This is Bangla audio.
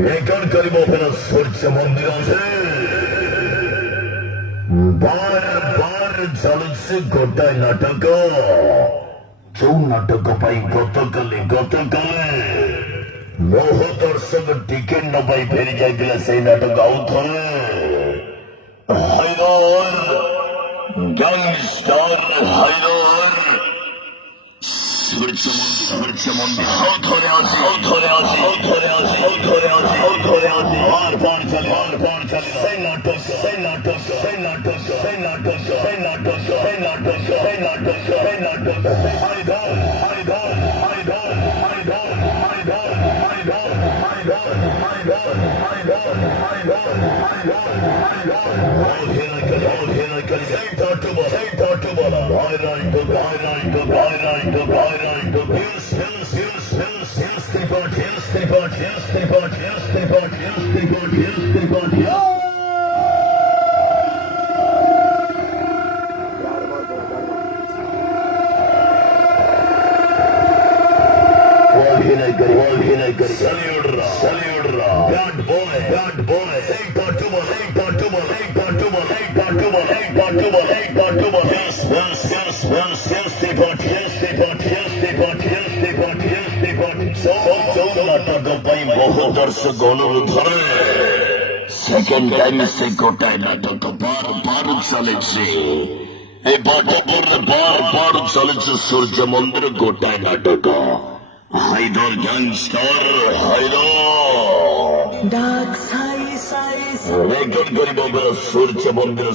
রেকর্ড করিব ওখানে সূর্য মন্দির আছে বার চলছে গোটায় নাটক চৌ নাটক পাই গতকালে বহু দর্শক টিকেট ন পাই ফেরি যাইলে সেই নাটক আউট হলে হাইদর গ্যাংস্টার হাইদর সূর্য মন্দির ধরে আছে বার চলে সেই নাটক বহু দর্শক অনুরোধ ধরে সেকেন্ড টাইম সে গোটায় নাটক বার চলেছে এই বাটাপুরে বার চলেছে সূর্য মন্দির গোটায় নাটক হাইদর গ্যাংস্টার হাইদর রেকর্ড করিব সূর্য মন্দির